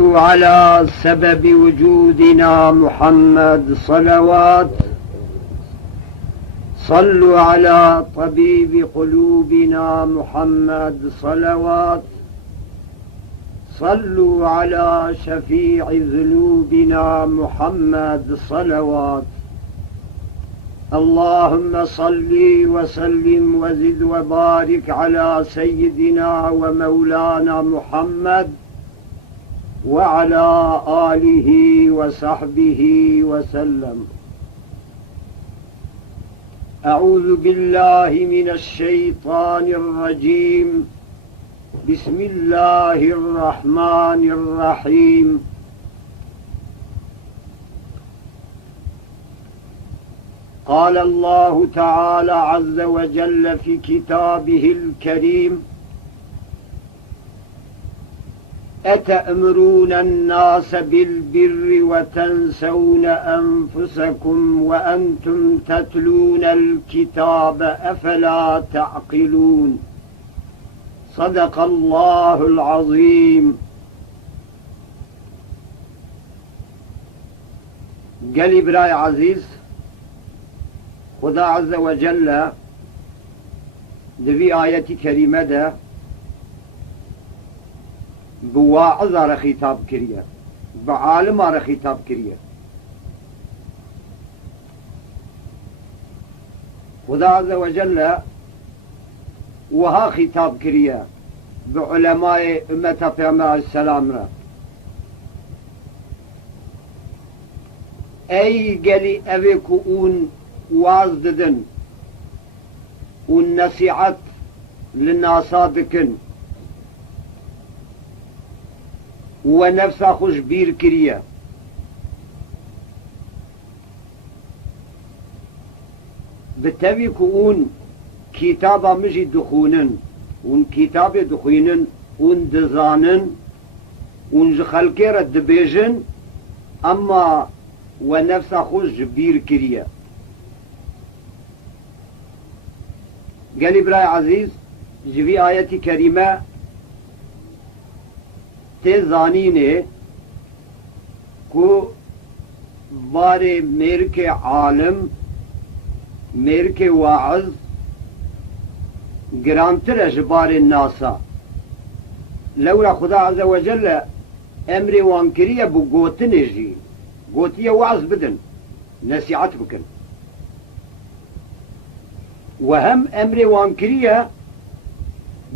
على سبب وجودنا محمد صلوات. صلوا على طبيب قلوبنا محمد صلوات. صلوا على شفيع ذنوبنا محمد صلوات. اللهم صل وسلم وزد وبارك على سيدنا ومولانا محمد وعلى آله وصحبه وسلم. أعوذ بالله من الشيطان الرجيم. بسم الله الرحمن الرحيم. قال الله تعالى عز وجل في كتابه الكريم: أتأمرون الناس بالبر وتنسون أنفسكم وأنتم تتلون الكتاب أفلا تعقلون. صدق الله العظيم. قال براي عزيز خدا عز وجل دفي آية كريمة ده بواعظ را خطاب کریه، بعالم را خطاب کریه. خدا عز وجل وها خطاب کریه بعلماء امت پیامبر السلام را. ای گلی اوی که اون واز ددن اون نصیحت للناسا دکن و نفسا خوش بیر کریه. بتوی که اون کتابا مجی دخونن، اون کتاب دخونن، اون دزانن، اون جخلقی را دبیجن، اما و نفسا خوش بیر کریه. قال برای عزیز جوی آیتی کریمه تے زانینے کو بارے میر کے عالم میر کے واعظ گرانتر اجبار ناسا لولا خدا عز وجل امر وانکریه بو گوتنی جی گوتیه واعظ بدن نصیحت بکن وهم امر وانکریه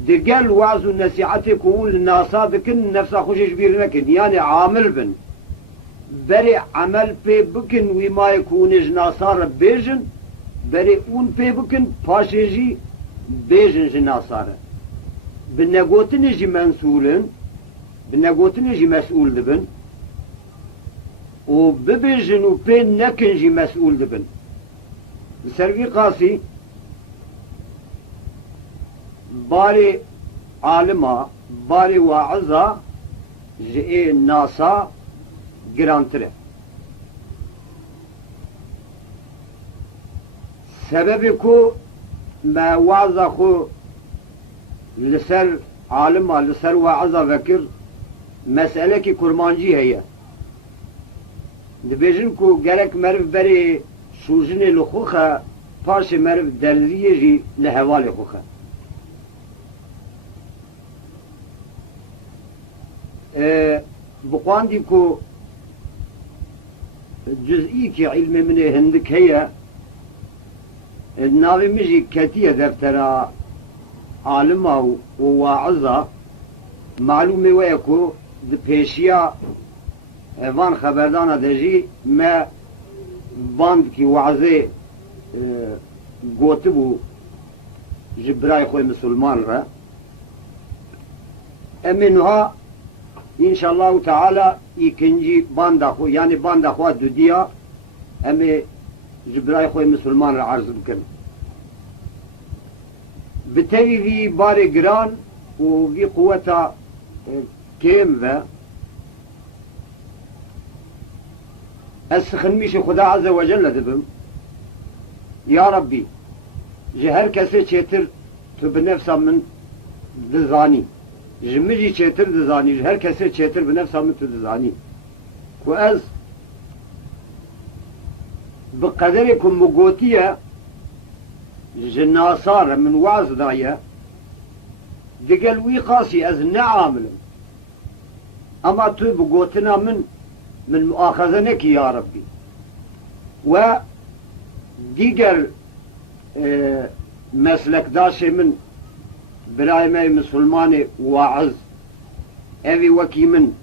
دقل وعظ النصيحة يكون للناسا بكن نفسها خوشش بير نكن يعني عامل بن بري عمل بي بكن وما يكونش ناصار بيجن بري اون بي بكن باشيجي بيجن جي ناصار بنقوتن يجي منسولن بنقوتن يجي مسؤول دبن وببيجن وبين نكن جي مسؤول دبن بسرقي قاسي باري عالما باري واعظا جئي ناسا گرانتره. سبب کو ما واعظا خو لسر عالما لسر واعظا فكر مسألة کی کرمانجی ہے دبیجن کو گرک مرف بری سوزن لخوخه پاش مرف دلریه جی لحوال خوخه. بقواندي كو جزئي كي علم من هندك هي الناوي مجي كتية دفترا عالمة وواعظة معلومة ويكو دبيشيا وان خبردانا دجي ما باند كي وعظي قوتبو جبراي خوي مسلمان را امنها إن شاء الله تعالى يكنجي باندخو يعني باندخو دوديا أمي جبراي خوي مسلمان العرض بكن بتوي في باري جران وفي قوة كيم ذا السخن ميشي خدا عز وجل دبم يا ربي جهر كسي تشتر تبنفسا من دزاني جمجي چێتر دزانی هەر کەسێ چێتر بنەفسا من تو دزانی و ئەس بقەدەرێکم مگۆتیە ji nasara min waz daye digel wî qasî ez neamilim ama tu bi gotina min muaxeze nekî ya Rabbi ve diger meslekdaşê min birayê me Müslümanê waiz evî wekî min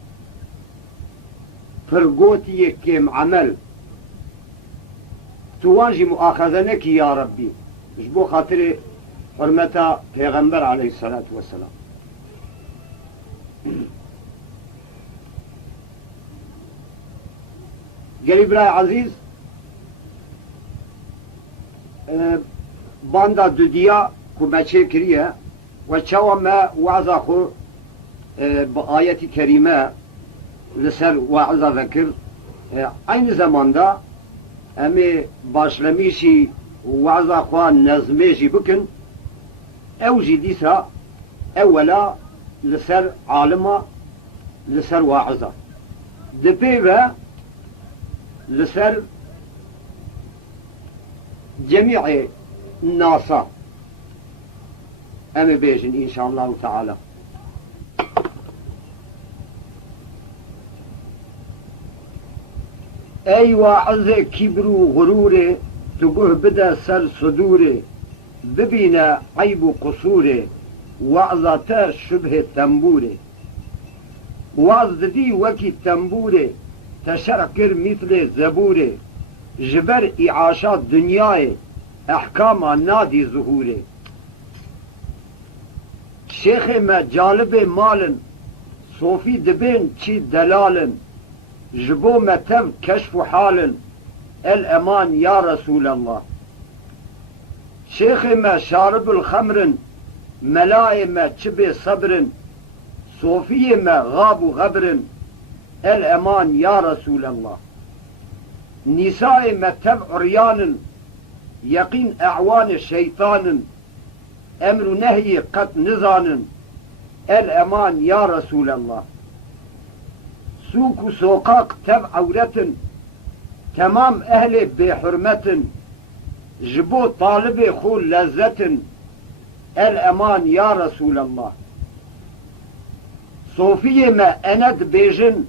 pir gotiye kêm emel tu wan jî muaxeze nekî ya Rabbi جبو خاطر حرمتا پیغمبر علیه الصلاة والسلام گلی برای عزیز باندا دودیا کو بچه کریه و چاو ما وعظا خو با آیتی کریمه لسر وعظا ذکر این زمان دا امی باشلمیشی وعظا خوان نظميجي بكن او جي ديسا اولا لسر عالمة لسر واعظة دبيبا لسر جميع الناسا اما بيجن ان شاء الله تعالى اي واعظ كبر وغرور تقوه بدا سر صدوره ببينا عيب قصوره وعظتا شبه تنبوره وعظ دي وكي تنبوره تشركر مثل زبوره جبر إعاشات دنياي أحكام نادي ظهوره شيخ ما جالب مالن صوفي دبين چي دلالن جبو ما تم كشف حالن الأمان يا رسول الله شيخ ما شارب الخمر ملاي ما تشبه صبر صوفي ما غاب غبر الأمان يا رسول الله نساء ما تبع ريان يقين أعوان الشيطان أمر نهي قد نزان الأمان يا رسول الله سوق سوقاق تبع عورة تمام أهل بحرمة جبو طالب خول لذة الأمان يا رسول الله صوفية ما أند بيجن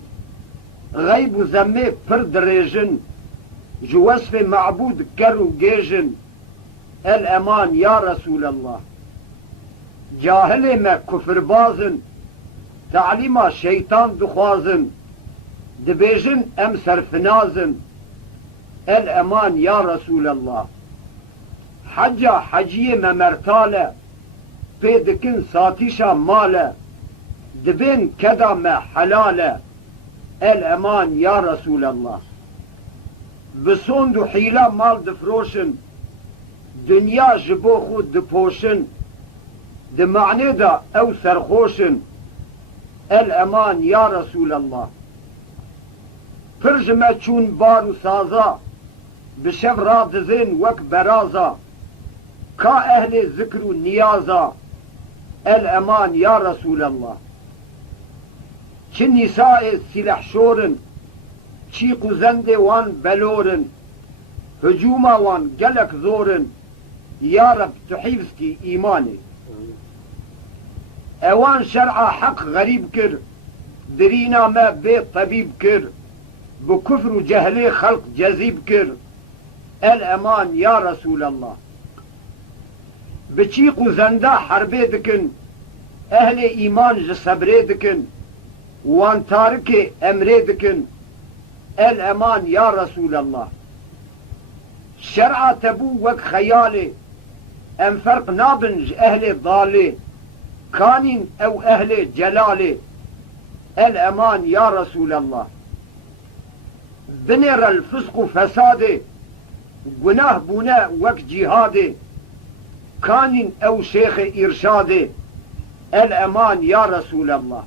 غيب زمي فرد ريجن جواسف معبود كرو جيجن الأمان يا رسول الله جاهل ما كفر بازن تعليم شيطان دخوازن دبيجن أم سرفنازن الأمان يا رسول الله حجة حجية ممرتالة بيدكن ساتيشا مالة دبين كدا ما حلالة الأمان يا رسول الله بسوند حيلة مال دفروشن دنيا جبو خود دپوشن دمعني دا أو سرخوشن الأمان يا رسول الله فرجمة چون بارو سازا بشف را دزين وك برازا كا أهل ذكر نيازا الأمان يا رسول الله چه نساء سلاح شورن چی قزند وان بلورن هجوما وان قلق زورن يا رب تحيفسكي إيماني اوان شرع حق غريب كر درينا ما بيت طبيب كر بكفر وجهلي خلق جذيب كر الأمان يا رسول الله بچيق وزندا حربي دكن أهل إيمان جسبري دكن وان تارك أمري دكن الأمان يا رسول الله شرع تبو وك خيالي أم فرق نابنج أهل ضالي كانين أو أهل جلالي الأمان يا رسول الله بنر الفسق فسادي گناه بونا وك جهادي كانين أو شيخ إرشادي الأمان يا رسول الله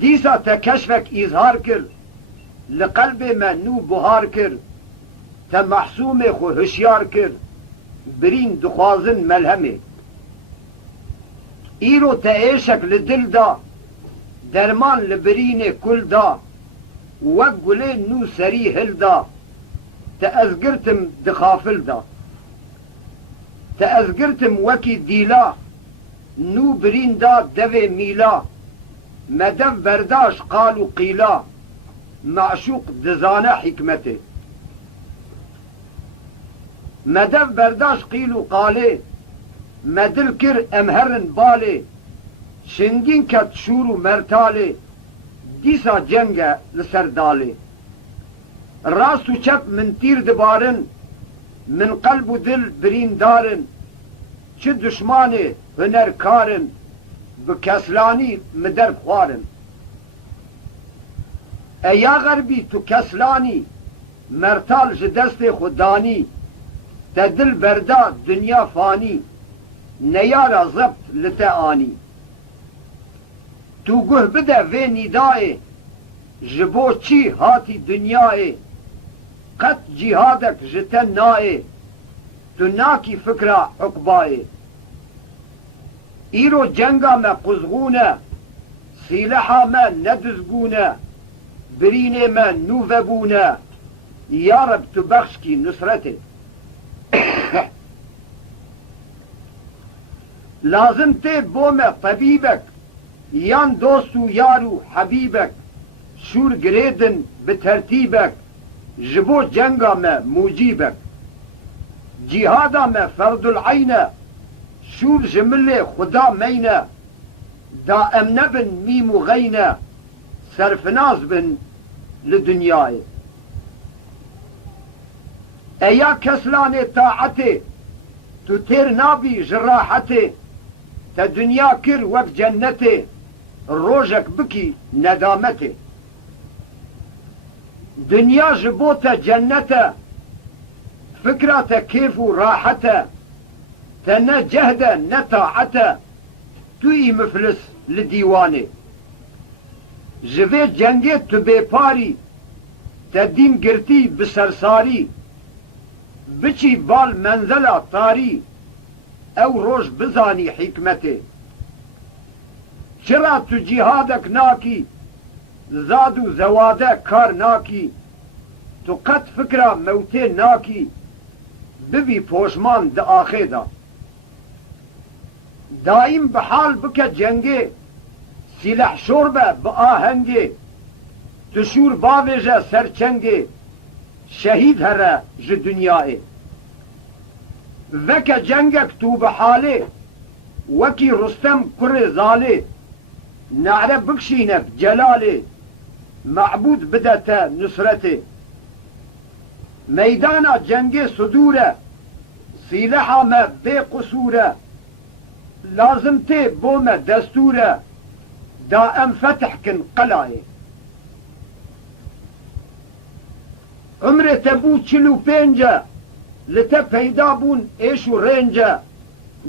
ديسا تكشفك إظهار كر لقلب ما نو بهار كر تمحسوم خو هشيار كر برين دخوازن ملهمه ایرو تا ایشک لدل دا درمان لبرین کل دا وک گله نو سری هل دا تا ازگرتم دخافل دا تا ازگرتم وکی دیلا نو برین دا دو میلا مدف برداش قالو قیلا معشوق دزانه حکمته مدف برداش قیلو قاله مدل کر امهرن باله شنگین کت شورو مرتاله دیسا جنگ لسر داله راست و چپ من تیر دبارن من قلب و دل برین دارن چه دشمانه هنر کارن بکسلانی مدر خوارن ایا غربی تو کسلانی مرتال جدست خودانی تا دل بردا دنیا فانی نیارا ضبط لتعانی تو گه بده و نیدائه جبو چی هاتی دنیائه قط جهادک جتن نائه تو ناکی فکرا عقبائه ایرو جنگا ما قزغونه سیلحا ما ندزگونه برینه ما نوفبونه یا رب تو بخش کی نصرته لازم ته بوم طبیبک یان دوستو یارو حبیبک شور گریدن به ترتیبک جبو جنگا ما موجیبک جهادا ما فرد العینه شور جمله خدا مینه دا امنه بن میم و غینه سرفناز بن لدنیای ایا کسلان طاعته تو تیر نابی جراحته تا دنیا کر وک جنته روژک بکی ندامته دنیا جبوتا جنته فكرة كيف راحته تنا جهده نطاعته توی مفلس لديوانه جوه جنگه تو بپاری تا دین گرتی بسرساری بچی بال منزله طاری او روش بزانی حکمته چرا تو جهادک ناکی زاد و زواده کار ناکی تو قد فکره موته ناکی ببی پوشمان د آخه دا دائم بحال بکه جنگه سلاح شوربه با آهنگه تشور باویجه سرچنگه شهید هره ج دنیاه وکه جنگک تو بحاله وکی رستم کر زاله نعره بکشینه بجلاله معبود بدته نصرته میدان جنگ صدوره سلاح ما بی قصوره لازم تی بوم دستوره دائم فتح کن قلعه عمر تبو 45 لته پیدا بون ایش و رنجه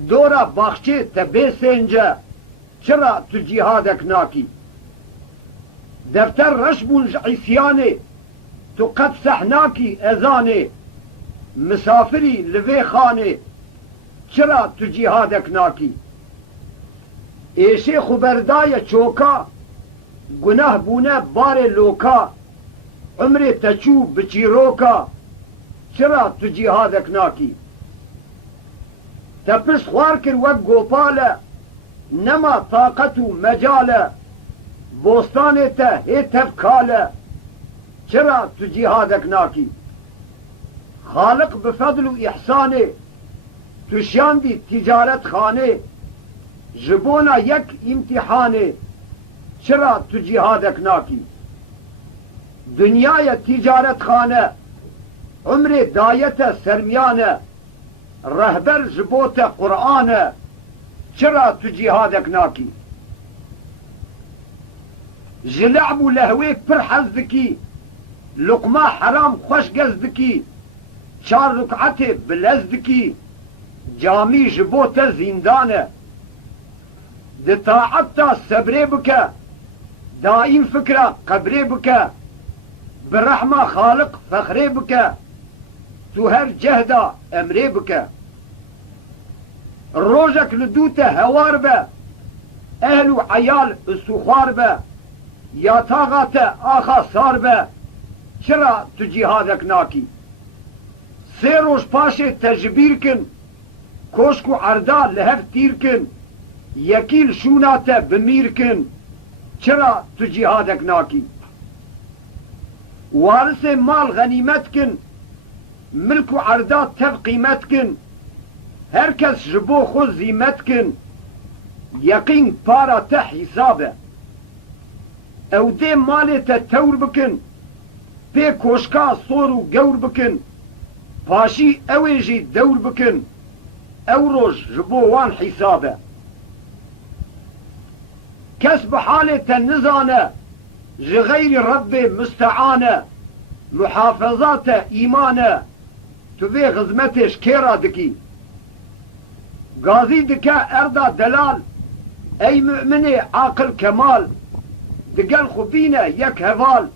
دورا باخچه تبه سنجه چرا تو جهادک ناکی دفتر رش بون عیسیانه تو قد سحناکی ازانه مسافری لوی خانه چرا تو جهادک ناکی ایشه خبردای چوکا گناه بونه بار لوکا عمر تچو بچیروکا چرا تو جهادک ناکی تپس خوار کر وک گوپاله نما طاقت و مجاله بوستان ته هی تفکاله چرا تو جهادک ناکی خالق بفضل و احسانه تو شاندی تجارت خانه جبونا یک امتحانه چرا تو جهادک ناکی دنیای تجارت خانه عمر دایت سرمیانه رهبر جبوت قرآنه چرا تو جهادک ناکی جلعب و لهویک پر حزدکی لقمه حرام خوش گزدکی 4 رکعت بلزدکی جامی جبوت زندانه ده طاعت تا صبره بکه دائم فکره قبره بکه برحمه خالق فخره بکه تو هر جهده امره بکه روزک لدوته هوار به اهل عيال استخوار به یا طاقت آخا سار به چرا تو جهادک ناکی 3 روز پاش تجبیر کن کوشک و عردا لهف تیر کن یکیل شونات بمیر کن چرا تو جهادک ناکی وارث مال غنیمت کن ملک و عردا تف قیمت کن هر کس جبو خود زیمت کن یقین پارا ته حسابه او ده مال ته تور بکن پی کوشکا صور و گور بکن پاشی اویجی دور بکن او روش جبو وان حسابه کس بحال ته نزانه جغیر رب مستعانه محافظات ایمانه تو به غزمتش کرا دکی غازی دکا اردا دلال ای مؤمن عاقل کمال دقل خبینه یک هوال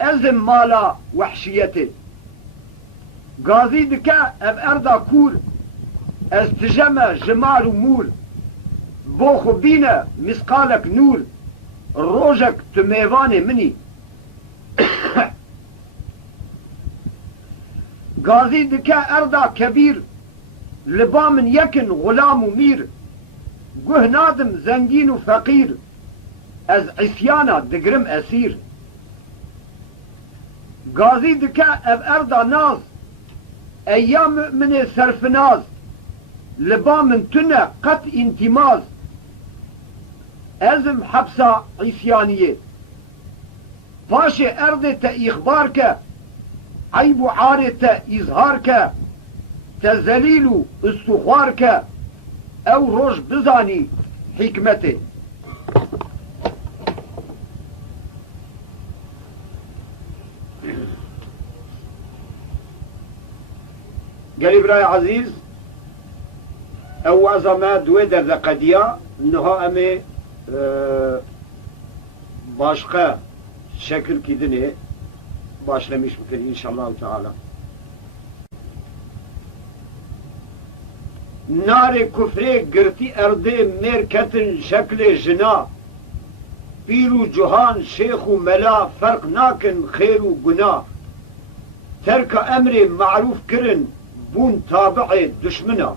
ازم مالا وحشیته غازی دکا اب اردا کور از تجمع جمال و مول بو خبینه مسقالك نور روجك تميواني مني غازي دكا اردا كبير لبا من يكن غلام ومير قه نادم زنجين وفقير از عسيانا دقرم اسير غازي دكا اب اردا ناز ايام من سرف ناز لبا من تنه قط انتماز ازم حبسا عسيانية باش ارد تا اخبارك عيب عار تا اظهارك تزليل استخوارك او روش بزاني حكمته قال براي عزيز او عظمه دوي در قديا انها امي başka şekil kidini başlamış mıdır inşallah Teala. Nare küfre girti erdi merketin şekli jina piru cuhan şeyhu mela fark nakin khairu günah terka emri ma'ruf kirin bun tabi'i düşmana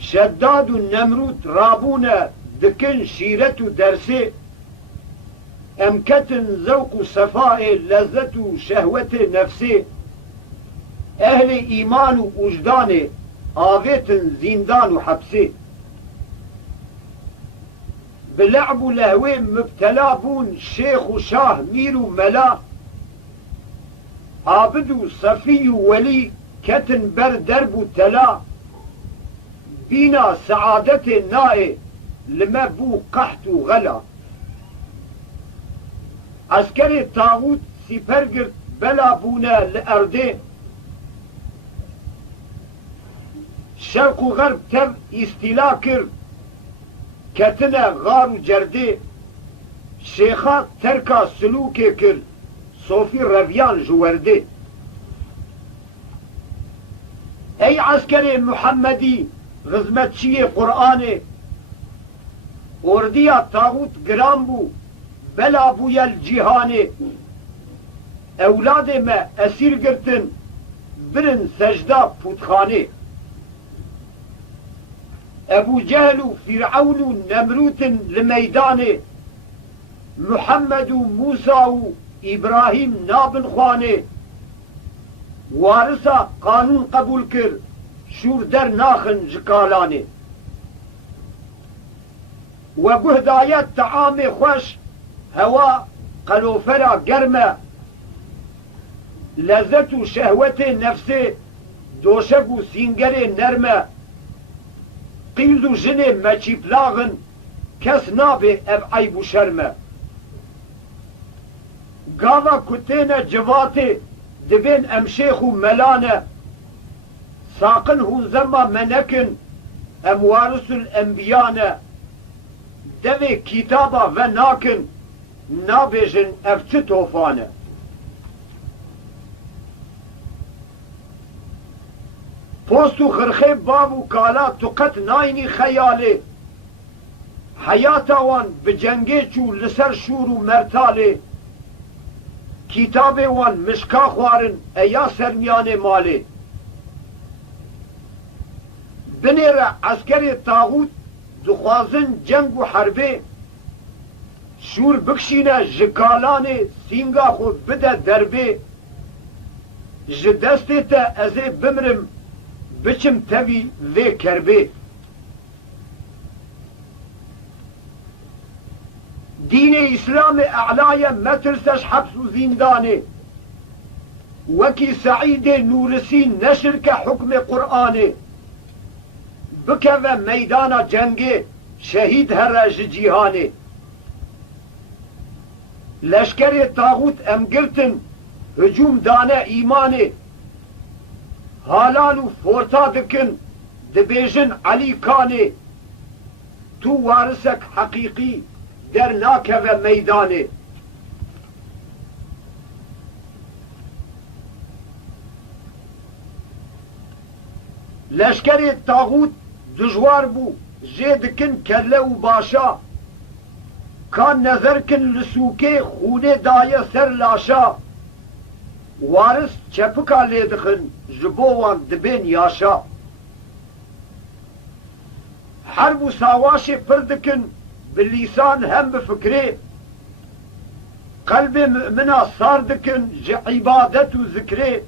شداد و نمرود رابونه دکن شیرت و درسه امکتن ذوق و صفاء لذت و شهوت نفسه اهل ایمان و وجدان آویتن زندان و حبسه بلعب و لهوه مبتلا بون شیخ و شاه میر و ملا عابد و صفی و ولی کتن بر درب و تلا بينا سعادة نائي لما بو قحط وغلا عسكري طاغوت سيبرقر بلا بونا لأرده شرق وغرب تر استلاكر كتنا غار وجرده شيخات تركا سلوكي كر صوفي رفيان جورده اي عسكري محمدي غزمتچی قرآن اردیا طاغوت گرام بو بلا بوی الجیهان اولاد ما اسیر گرتن برن سجده پودخانه ابو جهل و فرعون و نمروت لمیدان محمد و موسى و ابراهیم نابن خوانه وارثا قانون قبول کر شور در ناخن جکالانه و گهدایت طعام خوش هوا قلوفرا گرمه لذت و شهوت نفسه دوشک و سینگر نرمه قیز و جن مچی پلاغن کس نابه اب عیب و شرمه گاوا کتین جواته دبین امشیخ و ملانه ساقن هون زما منكن اموارس الانبيان دوي كتابا وناكن نابجن افتش توفانه پوستو خرخي بابو كالا تقت نايني خيالي حياتا وان بجنگي چو لسر شور و مرتالي كتابي وان مشكا خوارن ايا سرميان مالي بنير عسكري طاغوت دخوازن جنگ و حربي شور بکشینه جکالانه سینگا خود بده دربه جدسته تا ازه بمرم بچم تاوی وی کربه دین اسلام اعلای مترسش حبس و زندانه وکی سعید نورسی نشر که حکم قرآنه بکه و میدان جنگه شهید هر جیهانه لشکر طاغوت ام گرتن هجوم دانه ایمانه حالان و فورتا دکن دبیجن علی کانه تو وارثک حقیقی در ناکه و میدانه لشکر طاغوت دجوار بو جه دکن کله و باشا کان نظر کن لسوکه خونه دایه سر لاشا وارث چپکا لیدخن جبوان دبین یاشا حرب و ساواش پردکن باللیسان هم بفکره قلب مؤمنا صار دکن عبادت و ذکره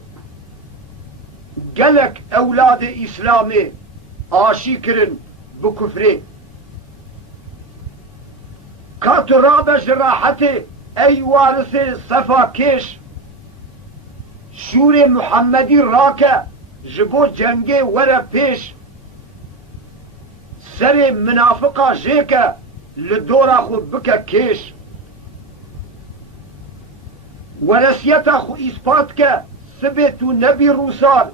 گلک اولاد اسلامه آشی کرن بکفره کات رابش راحته ای وارث صفا کش شور محمدی راکه جبو جنگه وره پیش سر منافقا جیکه لدورا خود بکه کش ورسیتا خو اثبات که سبتو نبی روسال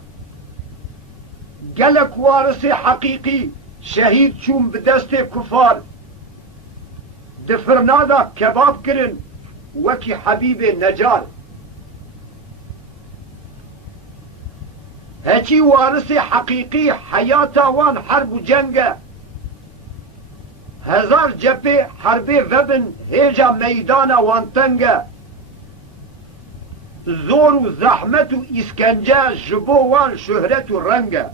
گلک وارث حقیقی شهید چون بدست کفار دفرنادا کباب کرن وکی حبیب نجار هچی وارث حقیقی حیاتا وان حرب و جنگه هزار جبه حربه وبن هیجا میدان وان تنگه زور و زحمت و اسکنجه جبو وان شهرت و رنگه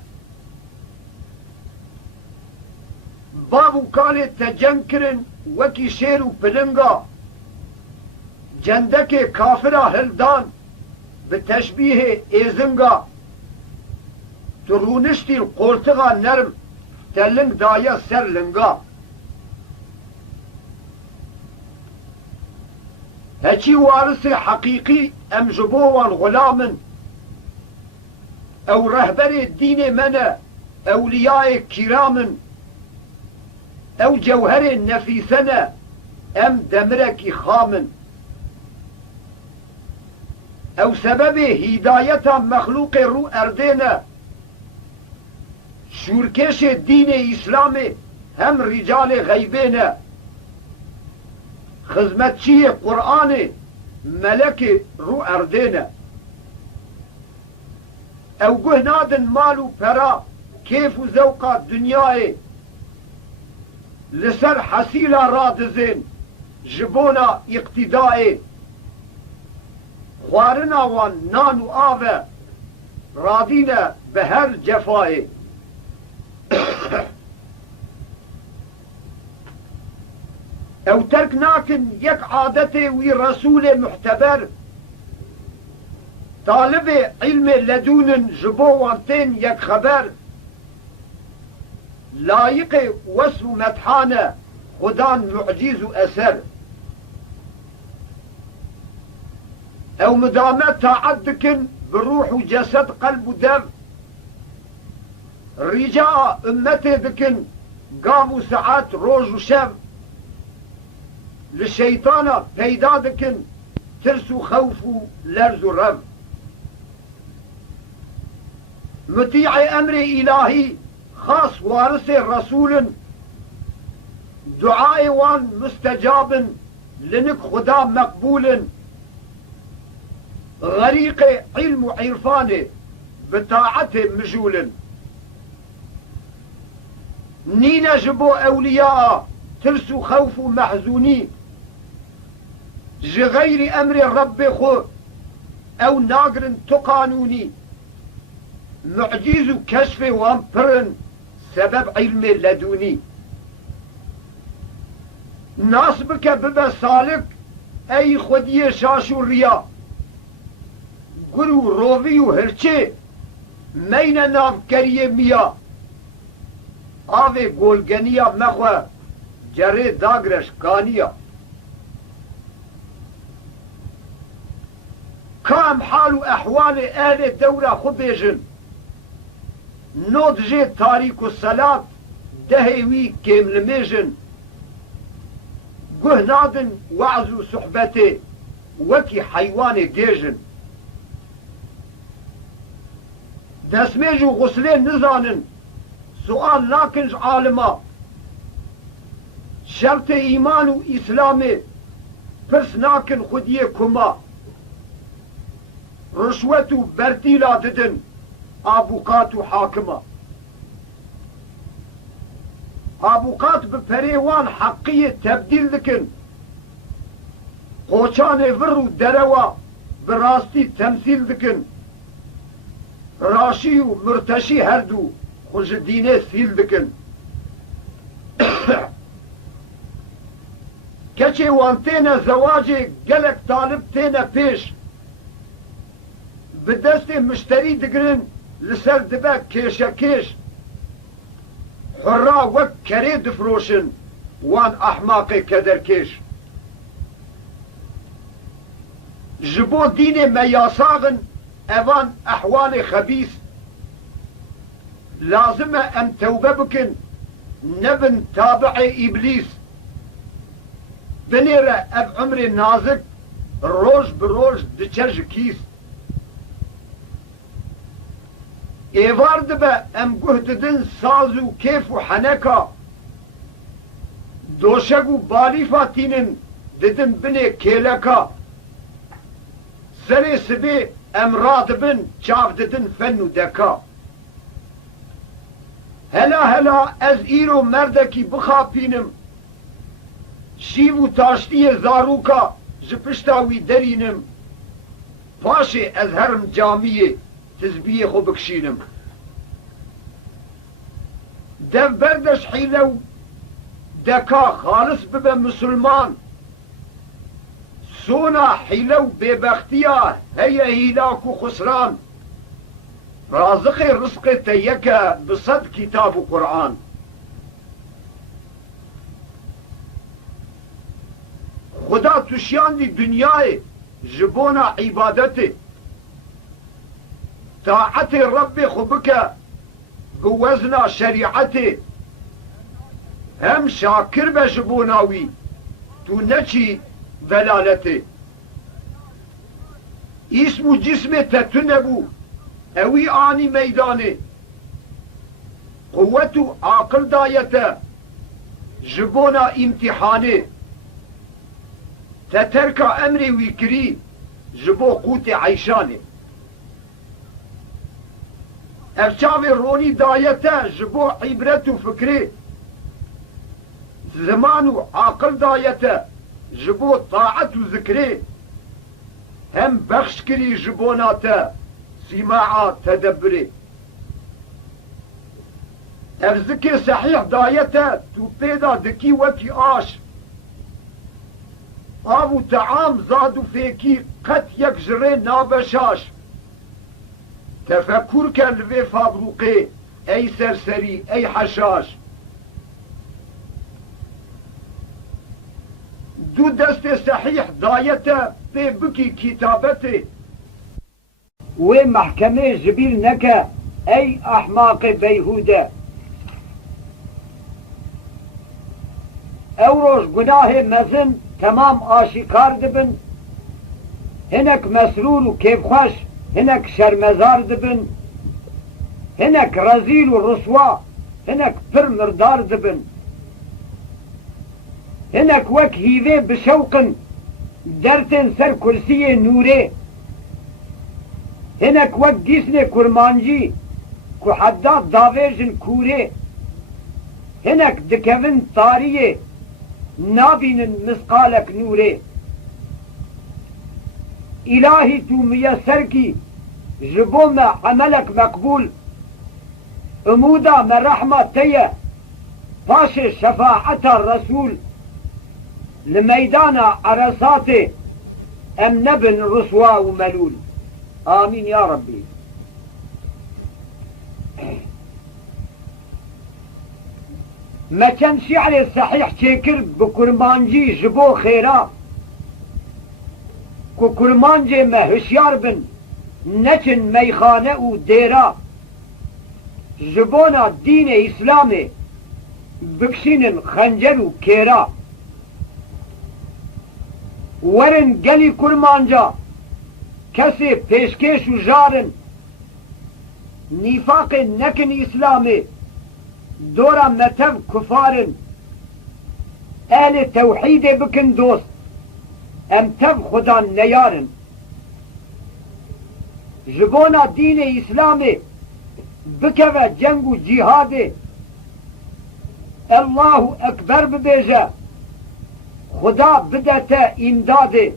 بابو کال تجنگ کرن وکی شیر و پلنگا جندک کافرا هلدان به تشبیه ایزنگا تو رونشتی قرطغا نرم تلنگ دایا سر لنگا هچی وارث حقیقی ام جبوان غلامن او رهبر دین من اولیاء کرامن او جوهر نفیسنا ام دمرکی خامن او سبب هدایتا مخلوق رو اردینا شورکش دین اسلام هم رجال غیبینا خدمتچی قرآن ملک رو اردینا او گهنادن مال و پرا کیف و ذوقا دنیای لسر حسیلا رادزین جبونا اقتدائی خوارنا وان نان و آوه رادینا به هر جفائی او ترک ناکن یک عادت وی رسول محتبر طالب علم لدون جبو وانتين یک خبر لایق وصف مدحانه خدان معجز و اثر او مدامت طاعت دکن بروح و جسد قلب و دم رجاء امت دکن قام و ساعات روز و شب للشيطان پیدا دکن ترس و خوف و لرز و رب مطيع امر الهي خاص وارث رسول دعاء وان مستجاب لنك خدا مقبول غريق علم وعرفان بطاعته مجول نينا جبو اولياء ترس و خوف و محزوني جغير أمر رب خو أو ناقرن تو قانوني معجز و كشف وامبرن سبب علم لدوني ناصبك ببا سالك أي خودي شاش و ريا قلو روفي و هرچه مين ناف كريه ميا آوه گولگنيا مخوة جره داگرش كانيا كام حال أحوال أهل الدورة خبيجن نود جي تاريك الصلاة دهيوي كامل ميجن قه نادن وعزو صحبته وكي حيوان جيجن دسميجو غسلين نزانن سؤال لاكنج عالما شرط إيمان و إسلامي پرس ناكن خوديه كما رشوة برتيلا ددن آبوقات و حاكمة آبوقات بپريوان حقية تبديل دكن قوچان ورو دروا براستي تمثيل دكن راشي و مرتشي هردو خوش دينه سيل دكن كچه وانتين زواج قلق طالب تينا پیش بدست مشتري دقرن لسر دبا كيشا كيش حرا وك كري دفروشن وان احماقي كدر كيش جبو دين مياساغن اوان احوال خبيث لازم ام توبه بكن نبن تابع ابليس بنيرة اب عمر نازك روج بروج دچرج كيس ايوار دبا ام گهددن سازو كيف و حنكا دوشگو بالي فاتينن ددن بني كيلكا سري سبي ام رادبن چاف ددن فنو دكا هلا هلا از ايرو مردكي بخابينم شيو تاشتي زاروكا جپشتاوي درينم پاشي از هرم جاميه تزبيه خو بكشينم دف بردش حيلو دكا خالص ببا مسلمان سونا حيلو ببختيا هيا هيلاك خسران رازق رزق تيكا بصد كتاب وقرآن خدا تشيان دي دنياي جبونا عبادتي طاعتي ربي خبك بوزنا شريعتي هم شاكر بجبوناوي تو نچي دلالتي اسم جسمي تتنبو اوي آني ميداني قوة عقل دايته جبونا امتحاني تترك امري ويكري جبو قوت عيشاني افشاوي روني دايته جبو عبرة فكري زمان عقل دايته جبو طاعة ذكري هم بخش كري جبوناته سماعة تدبري افزكي صحيح دايته تو بيدا دكي وكي آش آو طعام زادو فيكي قد يكجري نابشاش تفكر كان لفي فابروقي اي سرسري اي حشاش دو دست صحيح دايته ببكي كتابته ومحكمة جبير نكا اي احماق بيهودة اوروش گناه مزن تمام آشکار دبن هنك مسرور و كيف خوش هنك شرمزار دبن هنك رزيل و رسوا هنك پر مردار دبن هنك وك هيوه بشوقن درتن سر كرسي نوره هنك وك جسن كرمانجي كو حداد داويجن كوره هنك دكوين طاريه نابين مسقالك نوري إلهي تو ميسركي جبوما عملك مقبول امودا من رحمة تيه باش شفاعة الرسول لميدان عرصاته ام نبن رسوا وملول آمين يا ربي. ما كان شعر صحيح شكر بكرمانجي جبو خيرا كرمانجي ما هشيار بن نچن ميخانه و ديرا جبونا دين اسلامي بكشين خنجر و كيرا ورن گلی کرمانجا کسی پیشکش و جارن نفاق نکن اسلامی دورا متو کفارن اهل توحید بکن دوست ام تو خدا نیارن جبونا دین اسلامی بکوه جنگ و جهاد الله اکبر ببیجه خدا بدته امداده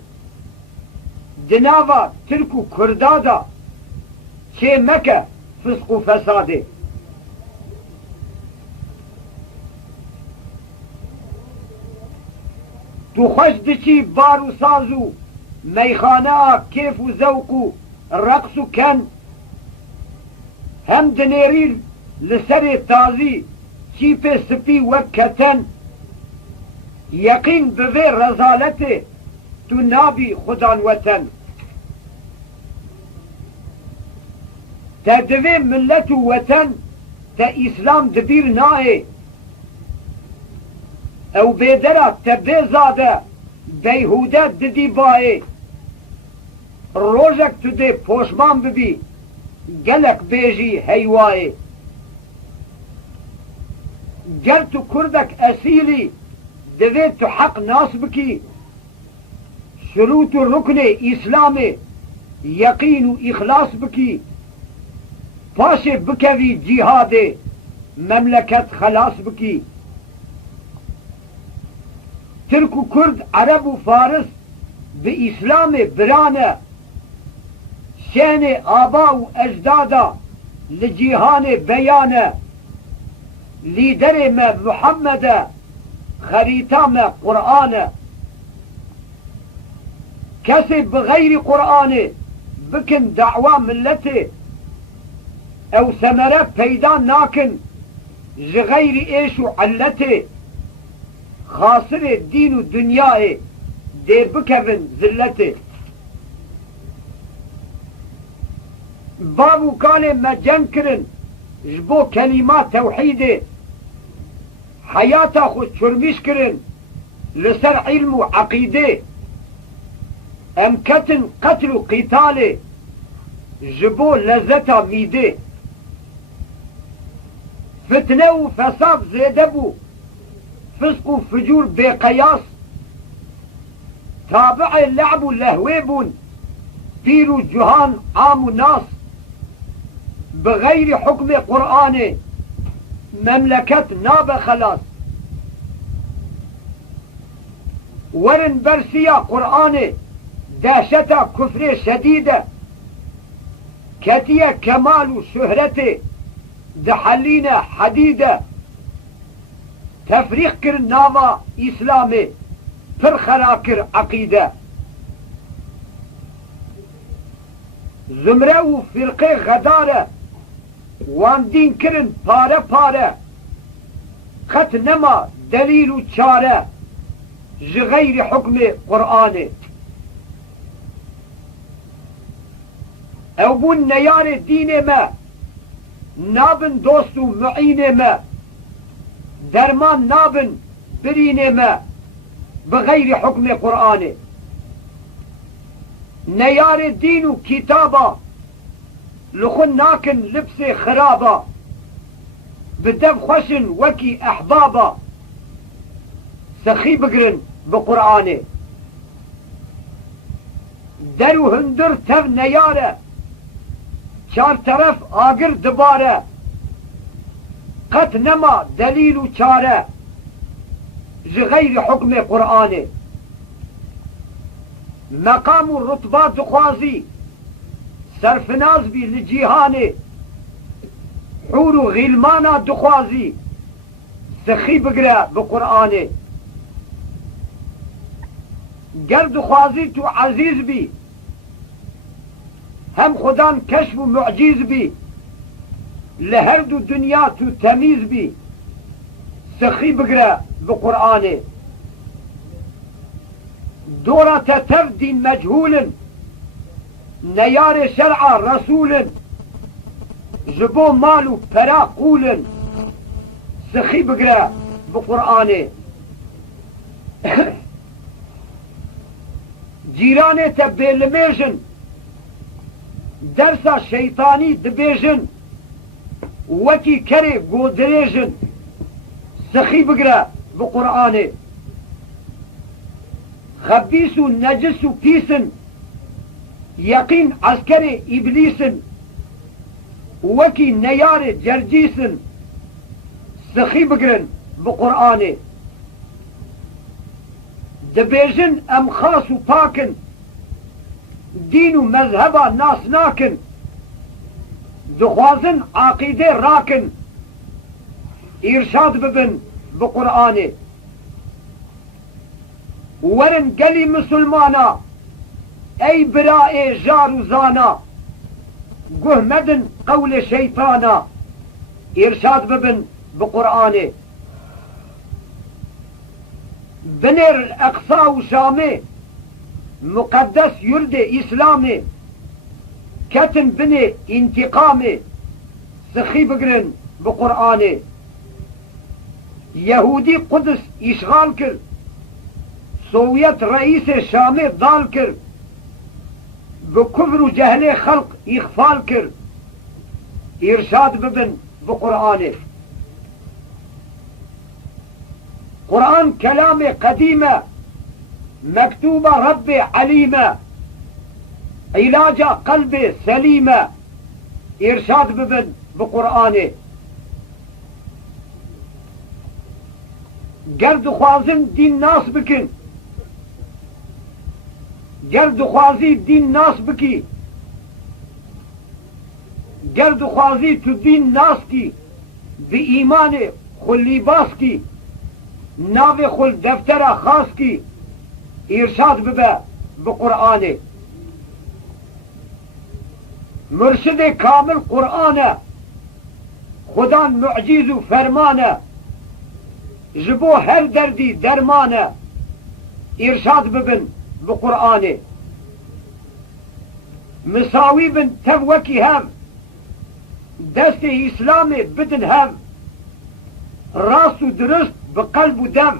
دناوا ترک و کردادا چه مکه فسق و فساده. تو خوش دچی بار و سازو میخانه کیف و ذوق و رقص و کن هم دنیریر لسر تازی چیپ سپی و کتن یقین بوی رزالت تو نابی خدان وطن تا دوی ملت و وطن تا اسلام دبیر نائه او بیدره تا بیزاده بیهوده ددی بائه روزک تو ده پوشمان ببی گلک بیجی حیوائه گر تو کردک اصیلی دوی تو حق ناس بکی شروط و رکن اسلام یقین و اخلاص بکی پاش بکوی جهاد مملکت خلاص بکی ترک و کرد عرب و فارس به اسلام برانه شین آبا و اجدادا لجیهان بیانه لیدر ما محمد خريطة ما قرآن كسي بغير قرآن بكن دعوة ملته او ثمرة پیدا ناكن جغير ايشو علته خاسر دين و دنياه دي بكفن ذلته بابو قال ما جنكرن جبو كلمات توحيده حياته خود شرمش کرن لسر علم و عقیده امکتن قتل و قتال جبو لذتا میده فتنه و فساد زیده بو فسق و فجور بی قیاس تابع لعب و لهوه بون پیر و جهان عام و ناس بغیر حکم قرآن مملكت ناب خلاص ورن برسيا قرآن دهشتا كفر شديدة كتية كمال شهرته دحلينا حديدة تفريق كر ناوا إسلامي پر خراكر عقيدة زمره و فرقه غداره وان دين كرن پاره پاره خط نما دليل و چاره جغير حكم قرآن او بون نيار دين ما نابن دوست و معين ما درمان نابن برين ما بغير حكم قرآن نيار دين و كتابا لخن ناكن لبس خرابا بدف خشن وكي احبابا سخي بقرن بقرآن درو هندر تف نياره چار طرف آگر دباره قط نما دلیل و چاره غير حكم قرآن مقام الرتبات دخوازي سرفناز بي لجيهان حور غلمانا دخوازي سخي بقرأ بقرآن قرد خوازي تو عزيز بي هم خدان كشف معجز بي لهردو دنيا تو تميز بي سخي بقرأ بقرآن دورة تفدي مجهول نيار شرع رسول جبو مالو برا قول سخي بقرأ بقرآن جيراني تبديل ميجن درسا شيطاني دبيجن وكي كري قودريجن سخي بقرأ بقرآن خبيس نجس بيس يقين عسكري إبليس وكي نيار جرجيس سخي بقرن بقرآن دبيجن ام خاص باكن دين مذهبا ناس ناكن دخوازن عقيدة راكن ارشاد ببن بقرآن ورن قلي مسلمانا اي براء جار زانا قهمدن قول شيطانا ارشاد ببن بقرآن بنر الاقصى وشامي مقدس يرد اسلامي كتن بني انتقامي سخي بقرن بقرآن يهودي قدس اشغال كر سوفيت رئيس شامي ضال كر بكفر وجهل خلق اخفال كر ارشاد ببن بقرآن قرآن كلام قديمة مكتوبة رب عليمة علاج قلب سليمة ارشاد ببن بقرآن قرد خوازن دين ناس بكن قرد خوازي دين ناس بكي قرد خوازي تو دين ناس كي بإيمان خل لباس كي ناوي خل دفتر خاص كي ارشاد ببا بقرآن مرشد كامل قرآن خدا معجز فرمان جبو هر دردي درمان ارشاد ببن بقرآن مساوي بن تفوكي هم دست اسلامي بدن هم راس درست بقلب ودم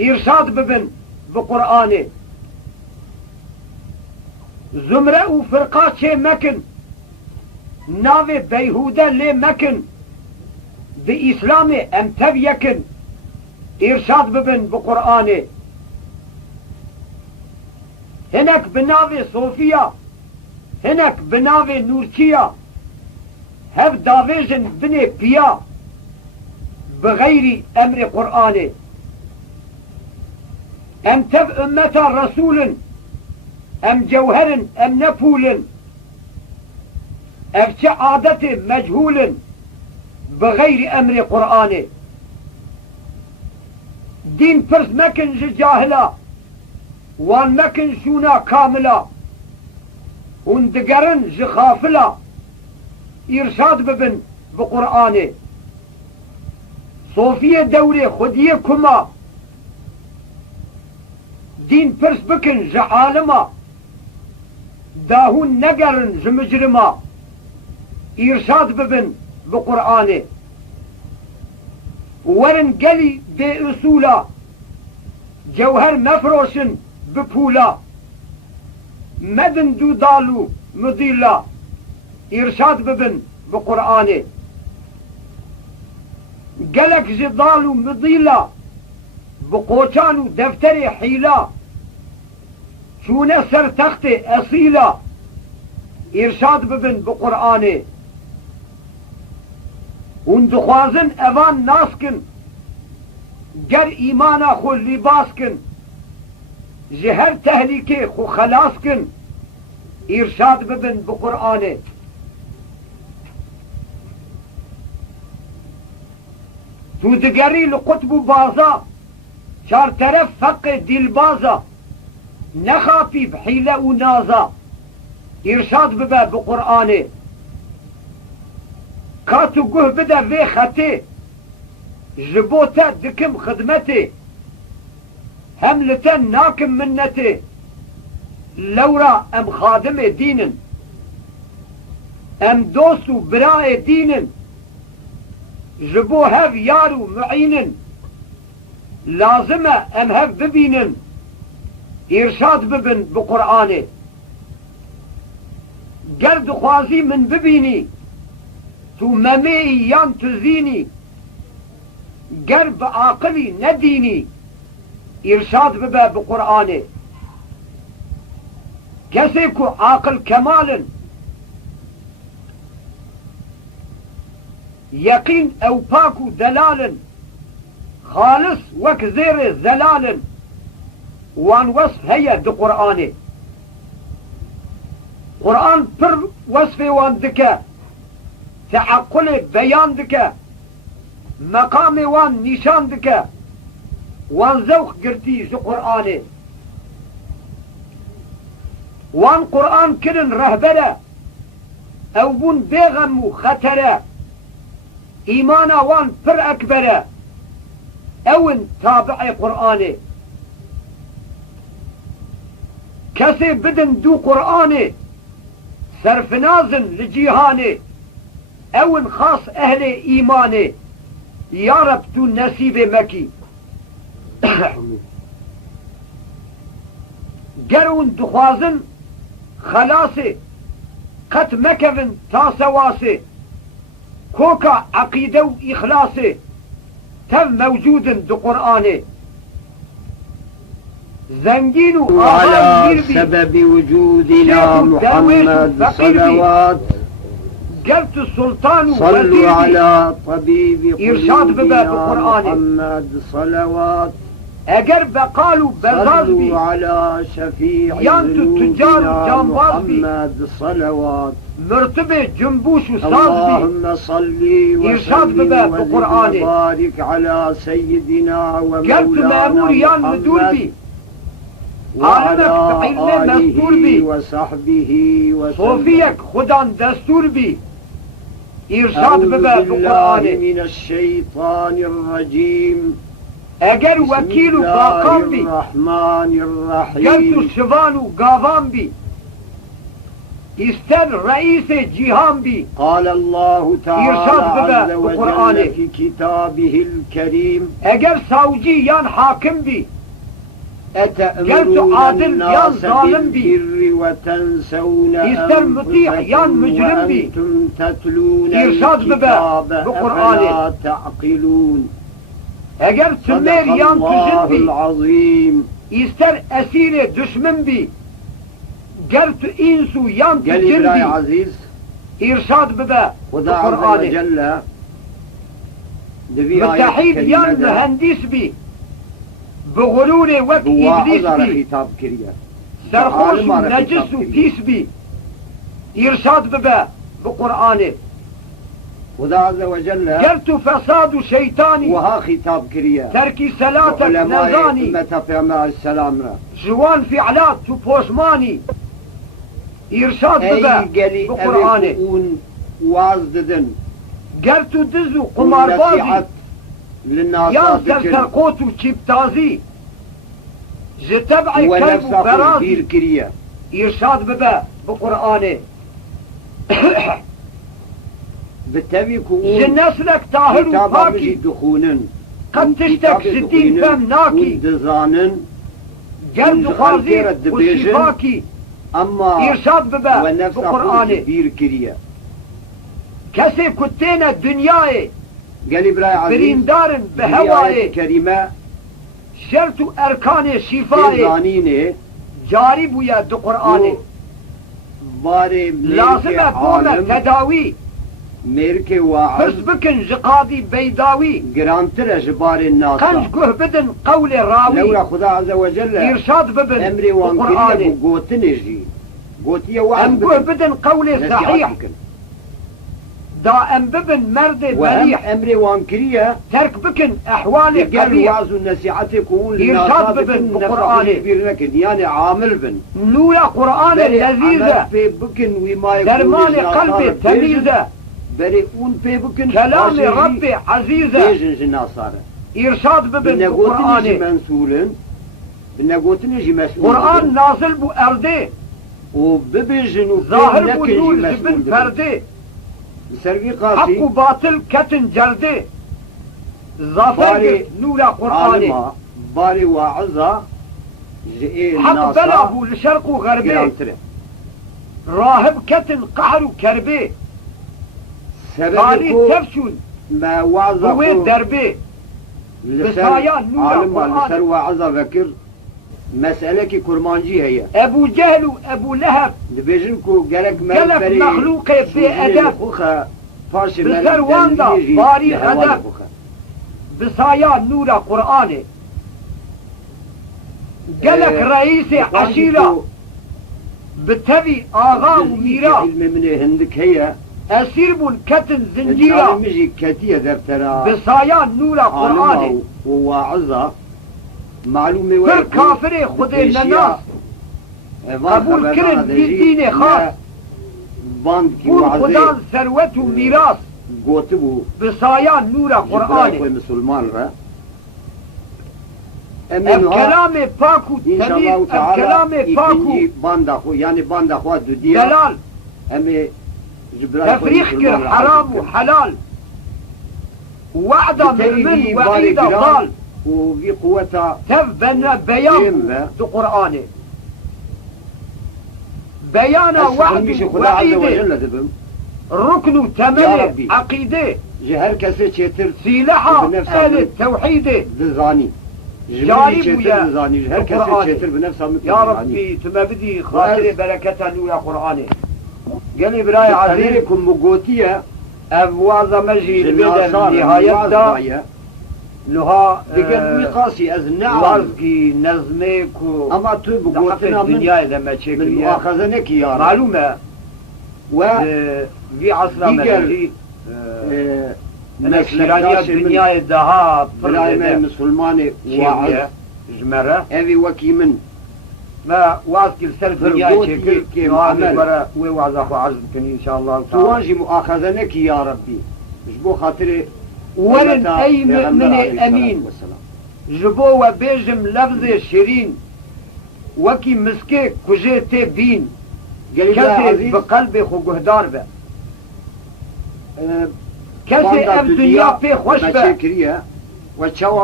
ارشاد ببن بقرآن زمرة وفرقات شي مكن ناوي بيهودة لي مكن دي اسلامي امتب يكن ارشاد ببن بقرآن هناك بناوي صوفيا هناك بناوي نورتيا هف دافيجن بني بيا بغير امر قرآن ام تب امتا رسول ام جوهر ام نبول افتش عادة مجهول بغير امر قرآن دين فرس مكن جاهلا وان مكن شونا كاملا وندقرن جخافلا ارشاد ببن بقرآن صوفية دولة خدية كما دين فرس بكن جعالما داهون نقرن جمجرما ارشاد ببن بقرآن ورن قلي بأصولا جوهر مفروشن بپولا مدن دو دالو مضيلا ارشاد ببن بقرآن قلق جدالو مضيلا بقوچانو دفتر حيلا شونه سر تخت اصيلا ارشاد ببن بقرآن وندخوازن اوان ناسكن گر ایمانا خو لباس کن جهر تهلیکه خو خلاص کن ارشاد ببن بقرآنه تو دگری لقطب و بازا چار طرف فق دل بازا نخافی بحیله و نازا ارشاد ببه بقرآنه کاتو گوه بده وی خطه جبوتا دکم خدمته هم لتن ناكم منته لورا ام خادم دينن ام دوستو براء دينن جبو هف يارو معينن لازمه ام هف ببينن ارشاد ببن بقرآنه قرد خوازي من ببيني تو ممي يان تزيني قرب عاقلي نديني ارشاد ببه بقرآنه کسی کو عاقل کمالا یقین او پاکو دلالا خالص وک زیر زلالا وان وصف هيا دو قرآنه قرآن پر وصف وان دكا تعقل بيان دكا مقام وان نشان دكا وان ذوق قرتي جو قرآنه وان قرآن كرن رهبرة او بون بيغم و خطرة ايمانا وان پر اكبرة اون تابع قرآنه كسي بدن دو قرآنه سرفنازن لجيهانه اون خاص اهل ايمانه يا رب تو نسيب مكي قرون دخوازن خلاصه قد مكفن تاسواسه كوكا عقيدة وإخلاصه تم موجود دو قرآنه زنجين وعلى سبب وجودنا محمد صلوات قلت السلطان صلوا على طبيب إرشاد بباب القرآن محمد صلوات اگر بقالوا بزاز بي صلوا على شفيع يانتو تجار جانباز بي محمد صلوات مرتبه جنبوش وساز بي اللهم صل إرشاد بباب وسلم القرآن وبارك على سيدنا قلت ومولانا مامور يان مدور محمد بي وعلى عالمك فعله مستور بي آله وصحبه وسلم. صوفيك خدان دستور بي إرشاد أعوذ بباب بالله القرآن من الشيطان الرجيم اگر بسم وكيل الله باقام بي الرحمن قلت الرحيم شفان وقاضان بي استر رئيس جيهان بي قال الله إرشاد تعالى ببا عز بالقرآن. وجل في كتابه الكريم اگر ساوجي يان حاكم بي أتأمرون عادل الناس يا ظالم بي. بالبر وتنسون يستر مطيع يا أنفسكم مجرم بي. وأنتم تتلون إرشاد ببا الكتاب بالقرآن. أفلا تعقلون اگر صدق تمير يان الله تجن بي العظيم يستر اسير دشمن بي قرت انسو يان قال تجن إبراهيم بي عزيز ارشاد ببا خدا عز بالقرآن وجل دبي آية متحيد يان كريمة مهندس بي بغرور وقت ابليس بواحد بي خطاب كريا سرخوش عالم على ونجس خطاب كريا. وبيس بي ارشاد ببا بالقرآن خدا عز وجل قلت فساد شيطاني وها خطاب كريا تركي صلاتك علماء نزاني أمة پیامبر السلام را جوان فعلات تو پوشماني ارشاد ای ببا گلی بالقرآن اوی اون واز ددن قلت دزو قماربازي نصيحت للناس يا ذكر سرسرقوت وشيبتازي جتبعي كلب ونفسه وبرازي كبير كريا ارشاد ببا بالقرآن بالتالي كون جنسلك طاهر كتابة مش وباكي دخونن قد تشتك 60 فم ناكي دزانن قلب ونخال خوازي كيرا الدبيجن. وشفاكي اما ارشاد ببا ونفسه بالقرآن كبير كريا كسي كتينا الدنياي قال إبراهيم عزيز بريندارن بآية بهواي كريمة شرط اركان شفاي تزانينه جاري بويا دو قرآن باري لازم اقوم تداوي ميركي واعظ فس بكن جقاضي بيداوي قرانتر جبار الناس قنج قه بدن قول راوي لولا خدا عز وجل إرشاد ببن أمري وانكرية القرآن بقوتنجي قوتية واعظ أم قه بدن قول صحيح دا أم ببن مرد مليح أمري وانكرية ترك بكن أحوال قال قبيح وعظ النصيحة كون إرشاد ببن القرآن يعني عامل بن نولا قرآن لذيذة في بكن وما درمان قلبي تميزة بري اون في بكن كلام ربي عزيزة بيجن جناصارة إرشاد ببن القرآن منسولن بنقوتن يجي مسؤول قرآن نازل بو أردي وببيجن ظاهر بو نور جبن فردي سرقي حق قاسي وباطل كتن جردي ظافر نور قرآن باري وعظة حق بلا بو لشرق وغربي راهب كتن قهر وكربي تاريخ تفشون ما وعظة هو دربي بسايا نور قرآن لسر قرآن وعظة فكر مسألة كي كرمانجي هي أبو جهل وأبو لهب دبيجنكو قالك قالك مخلوق في أدب بسر واندا باري أدب بسايا نور قرآن قالك رئيس عشيرة بتبي آغا وميرا علم من هندك هي أسير بون كتن زنجيرا مجي كتية درترا بسايا نور قرآن وواعظة معلومة فر كافر خود الناس قبول كرن دين خاص باند كي قول وعظة خدان ثروت وميراث قوتبو بسايا نور قرآن مسلمان را الكلام باكو إن شاء تميم الله تعالى الكلام باكو باند أخو يعني باند أخو دودية دلال أمي جبرائيل تفريق كر حرام وحلال وعدا من وعيدا ضال وفي قوتها تبنى بيان في القرآن بيانا وعد وعيد ركن تمني عقيدة جهر كسي تشتر سلاحة آل التوحيد دزاني جانب ويا دزاني جهر كسي تشتر بنفسها مثل يا ربي تما بدي خاطر بركة نور قرآن قال براي عزيزكم مقوتية أبواز مجي البدن نهاية دا لها بقد مقاسي أزناع وازقي نظمك أما تو بقوتنا الدنيا إذا ما تشكل من مؤاخذنك يا رب معلومة في عصر مجي نسلانية الدنيا الدهاب برايم المسلمان وعظ جمرة أبي وكي من ما وازقي السر الدنيا تشكل نوامي برا ويوعظ أخو عزم إن شاء الله تعالى تواجي مؤاخذنك يا ربي مش بو خاطري ولن أي من أمين جبو وبيجم لفظ شيرين وكي مسكي كجي تبين كسي بقلبي خو قهدار به كسي ام دنيا في خوش به